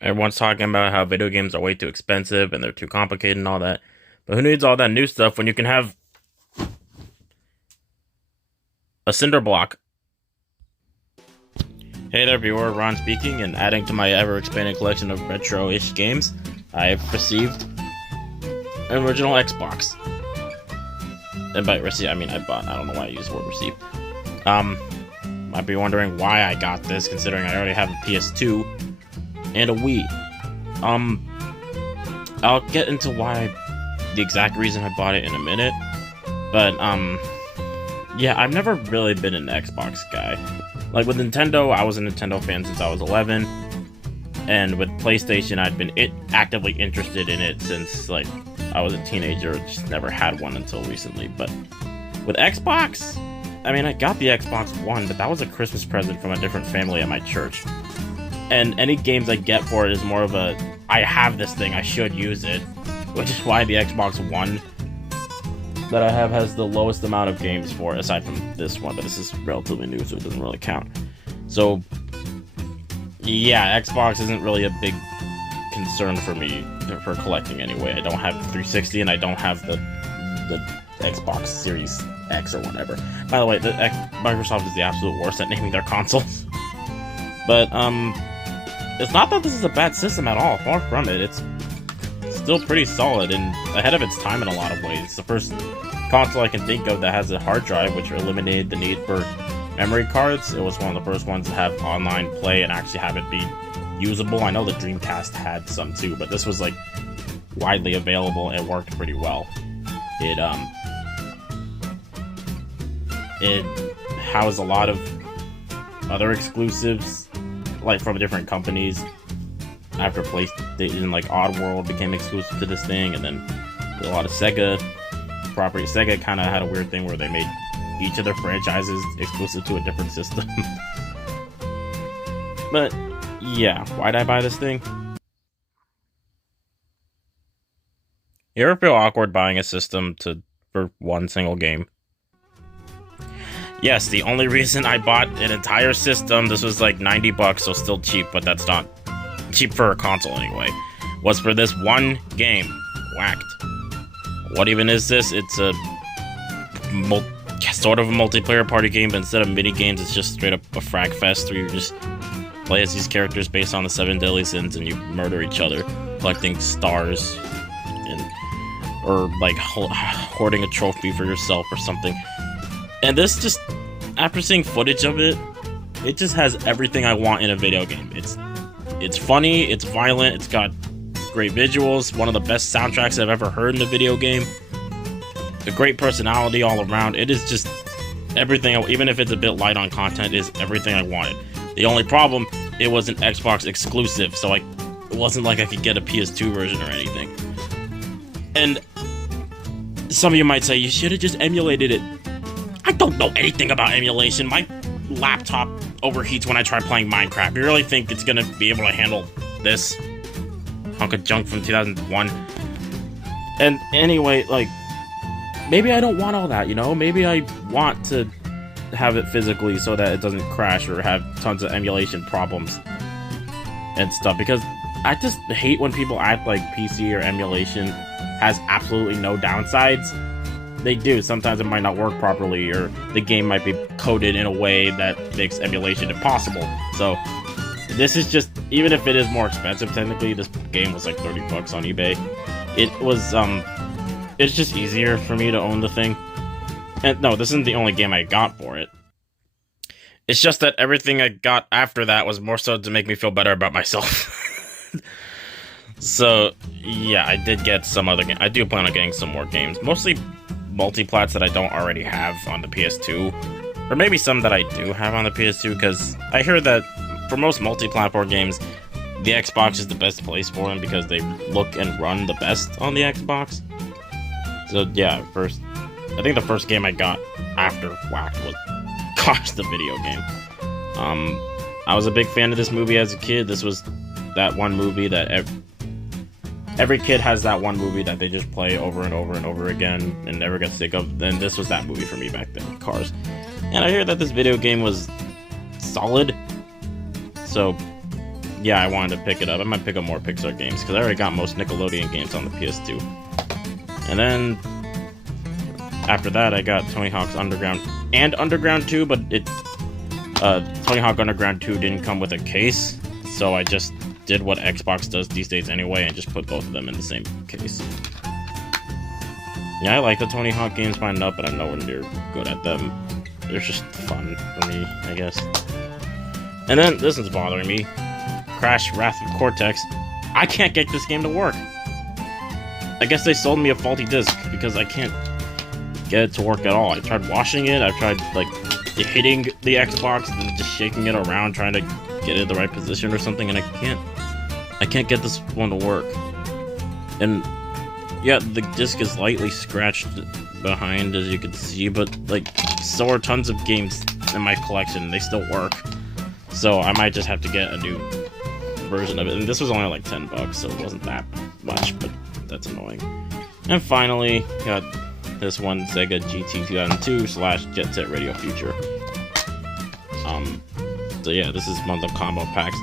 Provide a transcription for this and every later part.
Everyone's talking about how video games are way too expensive and they're too complicated and all that. But who needs all that new stuff when you can have a cinder block? Hey there, viewer. Ron speaking, and adding to my ever-expanding collection of retro-ish games, I've received an original Xbox. And by receive, I mean I bought. I don't know why I use the word receive. Might be wondering why I got this, considering I already have a PS2 and a Wii. I'll get into the exact reason I bought it in a minute, but yeah, I've never really been an Xbox guy. Like with Nintendo, I was a Nintendo fan since I was 11, and with PlayStation, I'd been actively interested in it since like I was a teenager. Just never had one until recently. But with Xbox, I mean, I got the Xbox One, but that was a Christmas present from a different family at my church. And any games I get for it is more of a, I have this thing, I should use it, which is why the Xbox One that I have has the lowest amount of games for it, aside from this one, but this is relatively new, so it doesn't really count. So, yeah, Xbox isn't really a big concern for me for collecting anyway. I don't have 360, and I don't have the Xbox Series X or whatever. By the way, Microsoft is the absolute worst at naming their consoles. But, it's not that this is a bad system at all, far from it. It's still pretty solid and ahead of its time in a lot of ways. It's the first console I can think of that has a hard drive, which eliminated the need for memory cards. It was one of the first ones to have online play and actually have it be usable. I know the Dreamcast had some too, but this was like widely available and worked pretty well. It housed a lot of other exclusives, like from different companies. After PlayStation, like Oddworld became exclusive to this thing, and then a lot of Sega properties. Sega kind of had a weird thing where they made each of their franchises exclusive to a different system. But yeah, why'd I buy this thing? You ever feel awkward buying a system for one single game? Yes, the only reason I bought an entire system, this was like $90, so still cheap, but that's not cheap for a console anyway, was for this one game. Whacked. What even is this? It's a sort of a multiplayer party game, but instead of mini games, it's just straight up a frag fest where you just play as these characters based on the 7 deadly sins and you murder each other, collecting stars or like hoarding a trophy for yourself or something. And this just, after seeing footage of it, it just has everything I want in a video game. It's funny, it's violent, it's got great visuals, one of the best soundtracks I've ever heard in a video game, a great personality all around. It is just everything, even if it's a bit light on content, is everything I wanted. The only problem, it was an Xbox exclusive, so it wasn't like I could get a PS2 version or anything. And some of you might say, you should have just emulated it. I don't know anything about emulation. My laptop overheats when I try playing Minecraft. You really think it's gonna be able to handle this hunk of junk from 2001? And anyway, like, maybe I don't want all that, you know? Maybe I want to have it physically so that it doesn't crash or have tons of emulation problems and stuff, because I just hate when people act like PC or emulation has absolutely no downsides. They do. Sometimes it might not work properly, or the game might be coded in a way that makes emulation impossible. So this is just, even if it is more expensive technically, this game was like $30 on eBay. It's just easier for me to own the thing. And no, this isn't the only game I got for it. It's just that everything I got after that was more so to make me feel better about myself. So yeah, I did get some other games. I do plan on getting some more games, mostly multiplats that I don't already have on the PS2, or maybe some that I do have on the PS2, because I hear that for most multi-platform games, the Xbox is the best place for them because they look and run the best on the Xbox. So yeah, I think the first game I got after Whacked was, gosh, the video game. I was a big fan of this movie as a kid. This was that one movie that every kid has, that one movie that they just play over and over and over again and never get sick of. Then this was that movie for me back then, Cars. And I hear that this video game was solid. So yeah, I wanted to pick it up. I might pick up more Pixar games, because I already got most Nickelodeon games on the PS2. And then, after that, I got Tony Hawk's Underground and Underground 2, but Tony Hawk Underground 2 didn't come with a case, so I just did what Xbox does these days anyway, and just put both of them in the same case. Yeah, I like the Tony Hawk games lined up, but I'm nowhere near good at them. They're just fun for me, I guess. And then, this one's bothering me. Crash Wrath of Cortex. I can't get this game to work. I guess they sold me a faulty disc, because I can't get it to work at all. I tried washing it, I tried, like, hitting the Xbox and just shaking it around, trying to get it in the right position or something, and I can't get this one to work. And, yeah, the disc is lightly scratched behind, as you can see, but, like, so are tons of games in my collection, they still work. So I might just have to get a new version of it. And this was only like $10, so it wasn't that much, but that's annoying. And finally, got this one, Sega GT 2002 / Jet Set Radio Future. So yeah, this is one of the combo packs.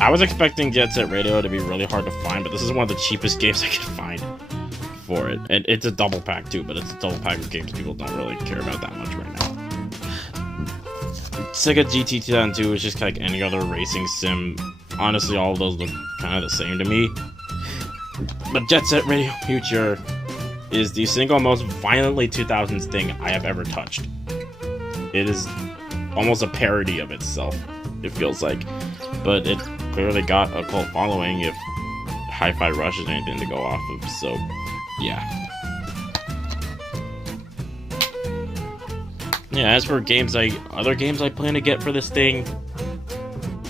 I was expecting Jet Set Radio to be really hard to find, but this is one of the cheapest games I could find for it. And it's a double pack too, but it's a double pack of games people don't really care about that much right now. Sega GT 2002 is just like any other racing sim. Honestly, all of those look kind of the same to me. But Jet Set Radio Future is the single most violently 2000s thing I have ever touched. It is almost a parody of itself, it feels like. But it clearly got a cult following if Hi-Fi Rush is anything to go off of, so yeah. Yeah, as for other games I plan to get for this thing,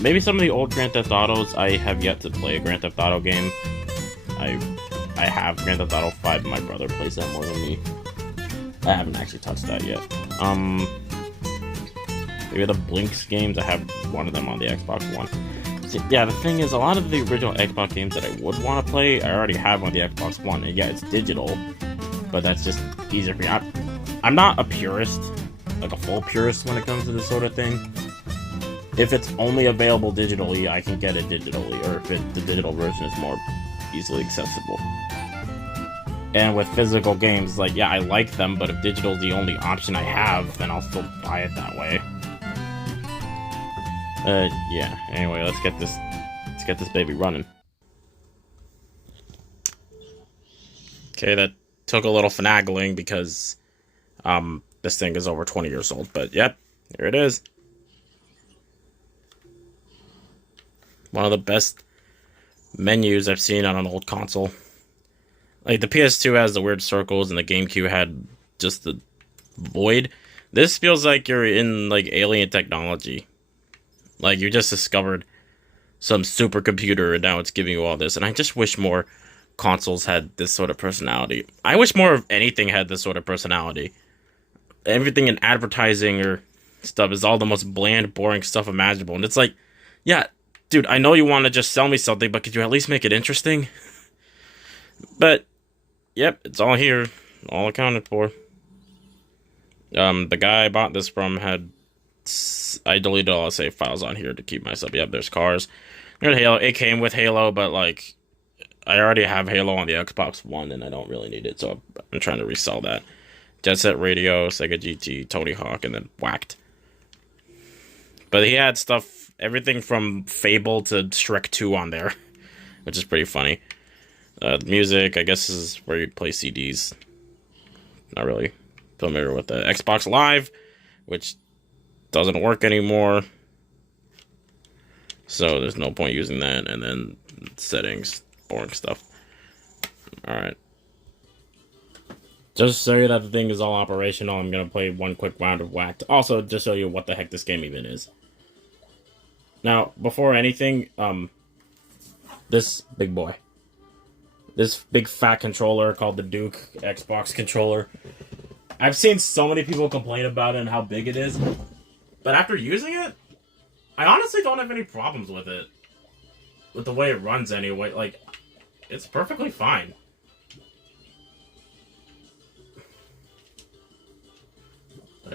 maybe some of the old Grand Theft Autos. I have yet to play a Grand Theft Auto game. I have Grand Theft Auto 5, my brother plays that more than me. I haven't actually touched that yet. Maybe the Blinks games, I have one of them on the Xbox One. So, yeah, the thing is, a lot of the original Xbox games that I would want to play, I already have on the Xbox One. And yeah, it's digital, but that's just easier for me. I'm not a purist, like a full purist when it comes to this sort of thing. If it's only available digitally, I can get it digitally, or if the digital version is more easily accessible. And with physical games, like, yeah, I like them, but if digital is the only option I have, then I'll still buy it that way. Yeah, anyway, let's get this baby running. Okay, that took a little finagling because, this thing is over 20 years old, but yep, here it is. One of the best menus I've seen on an old console. Like, the PS2 has the weird circles, and the GameCube had just the void. This feels like you're in, like, alien technology. Like, you just discovered some supercomputer, and now it's giving you all this. And I just wish more consoles had this sort of personality. I wish more of anything had this sort of personality. Everything in advertising or stuff is all the most bland, boring stuff imaginable. And it's like, yeah, dude, I know you want to just sell me something, but could you at least make it interesting? But, yep, it's all here. All accounted for. The guy I bought this from had... I deleted all the save files on here to keep myself. Yep, there's cars. There's Halo. It came with Halo, but, like, I already have Halo on the Xbox One, and I don't really need it, so I'm trying to resell that. Jet Set Radio, Sega GT, Tony Hawk, and then Whacked. But he had stuff, everything from Fable to Shrek 2 on there, which is pretty funny. Music, I guess, is where you play CDs. Not really familiar with the Xbox Live, which doesn't work anymore. So there's no point using that. And then settings, boring stuff. Alright. Just to show you that the thing is all operational, I'm going to play one quick round of Whacked. Also, just show you what the heck this game even is. Now, before anything, this big boy. This big fat controller called the Duke Xbox controller. I've seen so many people complain about it and how big it is. But after using it, I honestly don't have any problems with it. With the way it runs anyway. Like, it's perfectly fine.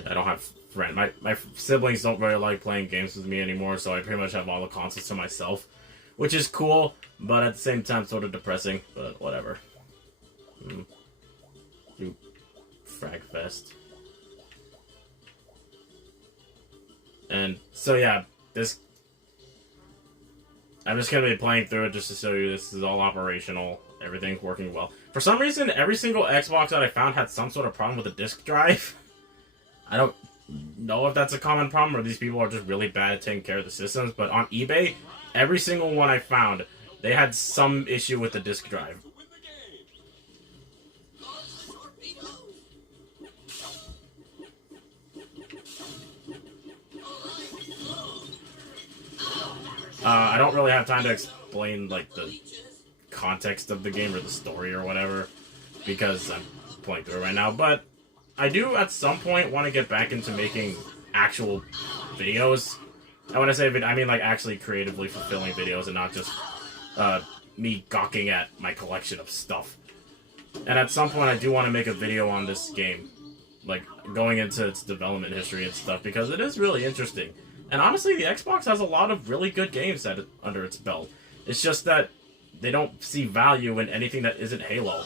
I don't have rent. My siblings don't really like playing games with me anymore, so I pretty much have all the consoles to myself, which is cool, but at the same time sort of depressing, but whatever. Do Fragfest. And so yeah, this... I'm just going to be playing through it just to show you this is all operational. Everything's working well. For some reason, every single Xbox that I found had some sort of problem with the disk drive. I don't know if that's a common problem or these people are just really bad at taking care of the systems, but on eBay, every single one I found, they had some issue with the disk drive. I don't really have time to explain, like, the context of the game or the story or whatever, because I'm playing through it right now, but I do, at some point, want to get back into making actual videos. And when I say I mean, like, actually creatively fulfilling videos and not just, me gawking at my collection of stuff. And at some point, I do want to make a video on this game, like, going into its development history and stuff, because it is really interesting. And honestly, the Xbox has a lot of really good games under its belt. It's just that they don't see value in anything that isn't Halo.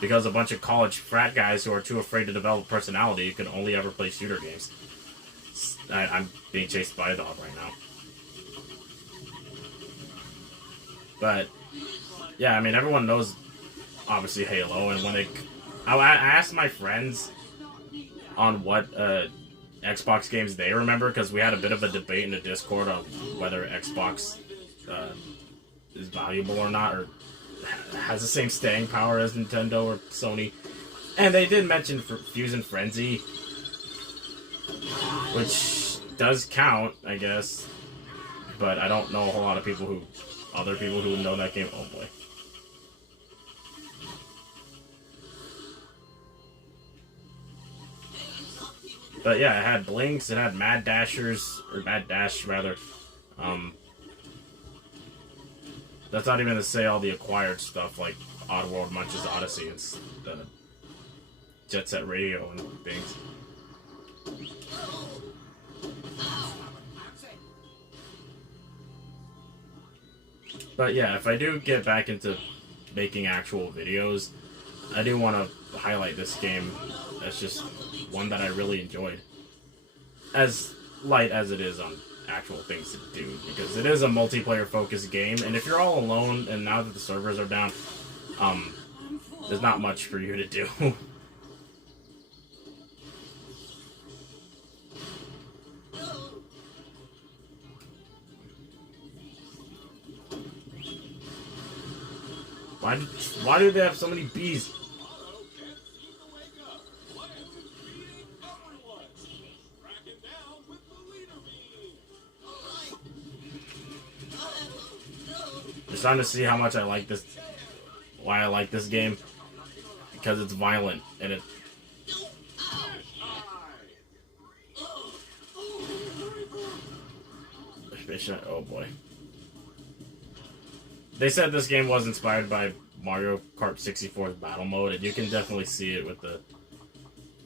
Because a bunch of college frat guys who are too afraid to develop personality can only ever play shooter games. I'm being chased by a dog right now. But, yeah, I mean, everyone knows, obviously, Halo. And when I asked my friends on what, Xbox games they remember, because we had a bit of a debate in the Discord on whether Xbox is valuable or not, or has the same staying power as Nintendo or Sony. And they did mention Fusion Frenzy, which does count, I guess, but I don't know a whole lot of other people who know that game. Oh boy. But yeah, it had Blinks, it had Mad Dashers, or Mad Dash, rather. That's not even to say all the acquired stuff, like Oddworld, Munch's Odyssey, it's the Jet Set Radio and things. But yeah, if I do get back into making actual videos, I do want to highlight this game as just one that I really enjoyed. As light as it is on actual things to do, because it is a multiplayer focused game, and if you're all alone, and now that the servers are down, there's not much for you to do. Why do they have so many bees? You're starting to see how much I like this, why I like this game, because it's violent, and it... Oh boy. They said this game was inspired by Mario Kart 64's battle mode, and you can definitely see it with the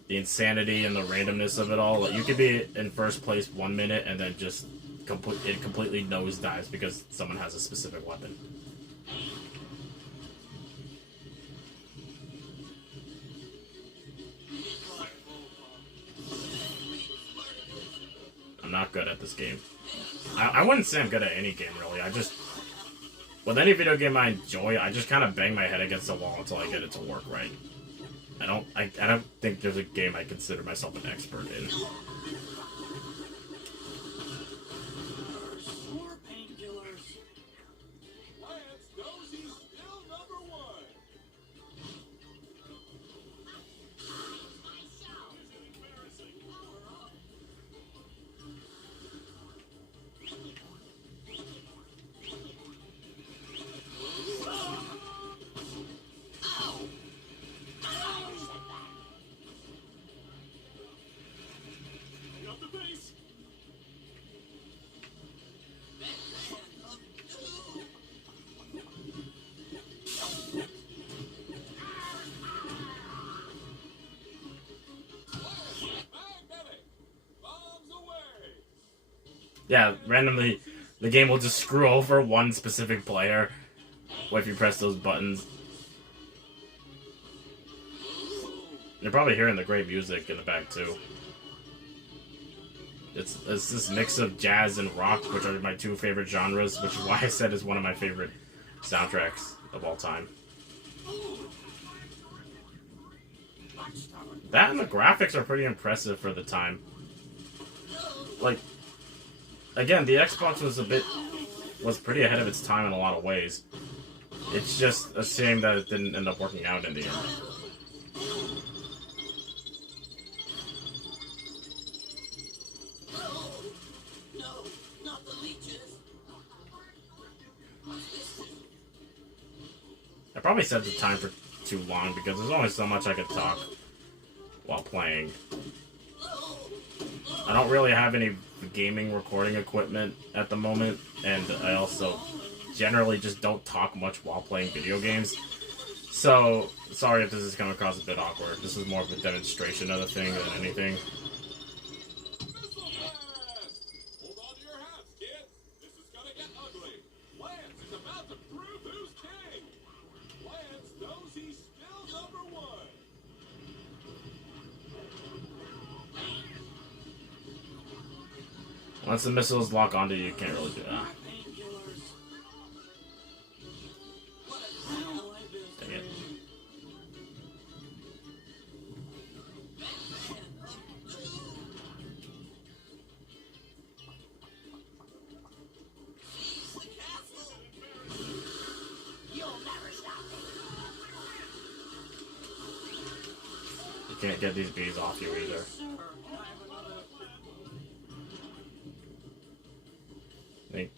insanity and the randomness of it all. Like, you could be in first place 1 minute, and then just it completely nosedives because someone has a specific weapon. I'm not good at this game. I wouldn't say I'm good at any game, really. With any video game I enjoy, I just kind of bang my head against the wall until I get it to work right. I don't think there's a game I consider myself an expert in. Yeah, randomly, the game will just screw over one specific player if you press those buttons. You're probably hearing the great music in the back, too. It's this mix of jazz and rock, which are my two favorite genres, which is why I said it's one of my favorite soundtracks of all time. That and the graphics are pretty impressive for the time. Like, again, the Xbox was pretty ahead of its time in a lot of ways. It's just a shame that it didn't end up working out in the end. I probably set the time for too long because there's only so much I could talk while playing. I don't really have any gaming recording equipment at the moment, and I also generally just don't talk much while playing video games. So, sorry if this is coming across a bit awkward. This is more of a demonstration of the thing than anything. Once the missiles lock onto you, you can't really do that. Dang it. You can't get these bees off you either. Think.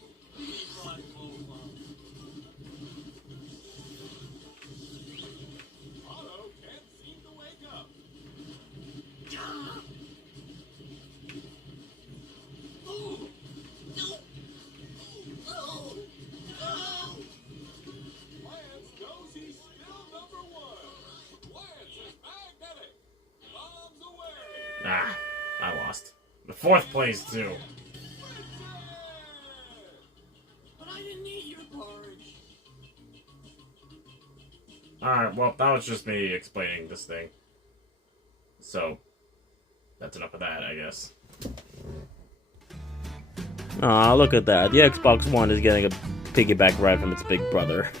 Ah, I lost. The fourth place too. Alright, well, that was just me explaining this thing. So, that's enough of that, I guess. Aw, look at that. The Xbox One is getting a piggyback ride from its big brother.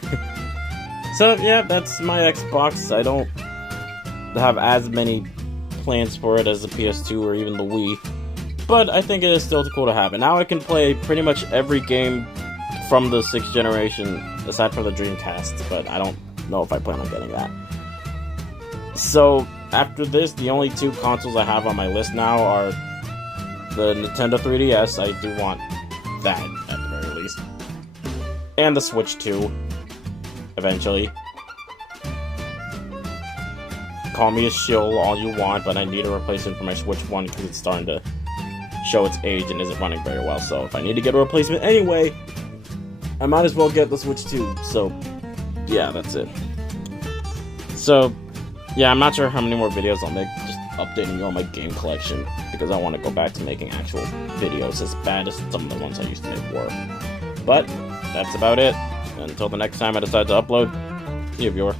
So, yeah, that's my Xbox. I don't have as many plans for it as the PS2 or even the Wii. But I think it is still cool to have it. Now I can play pretty much every game from the 6th generation, aside from the Dreamcast, but I don't know if I plan on getting that. So, after this, the only two consoles I have on my list now are the Nintendo 3DS, I do want that, at the very least, and the Switch 2, eventually. Call me a shill all you want, but I need a replacement for my Switch 1 because it's starting to show its age and isn't running very well, so if I need to get a replacement anyway, I might as well get the Switch 2, so yeah, that's it. So, yeah, I'm not sure how many more videos I'll make, just updating you on my game collection, because I want to go back to making actual videos as bad as some of the ones I used to make were. But, that's about it. Until the next time I decide to upload, see you, viewer.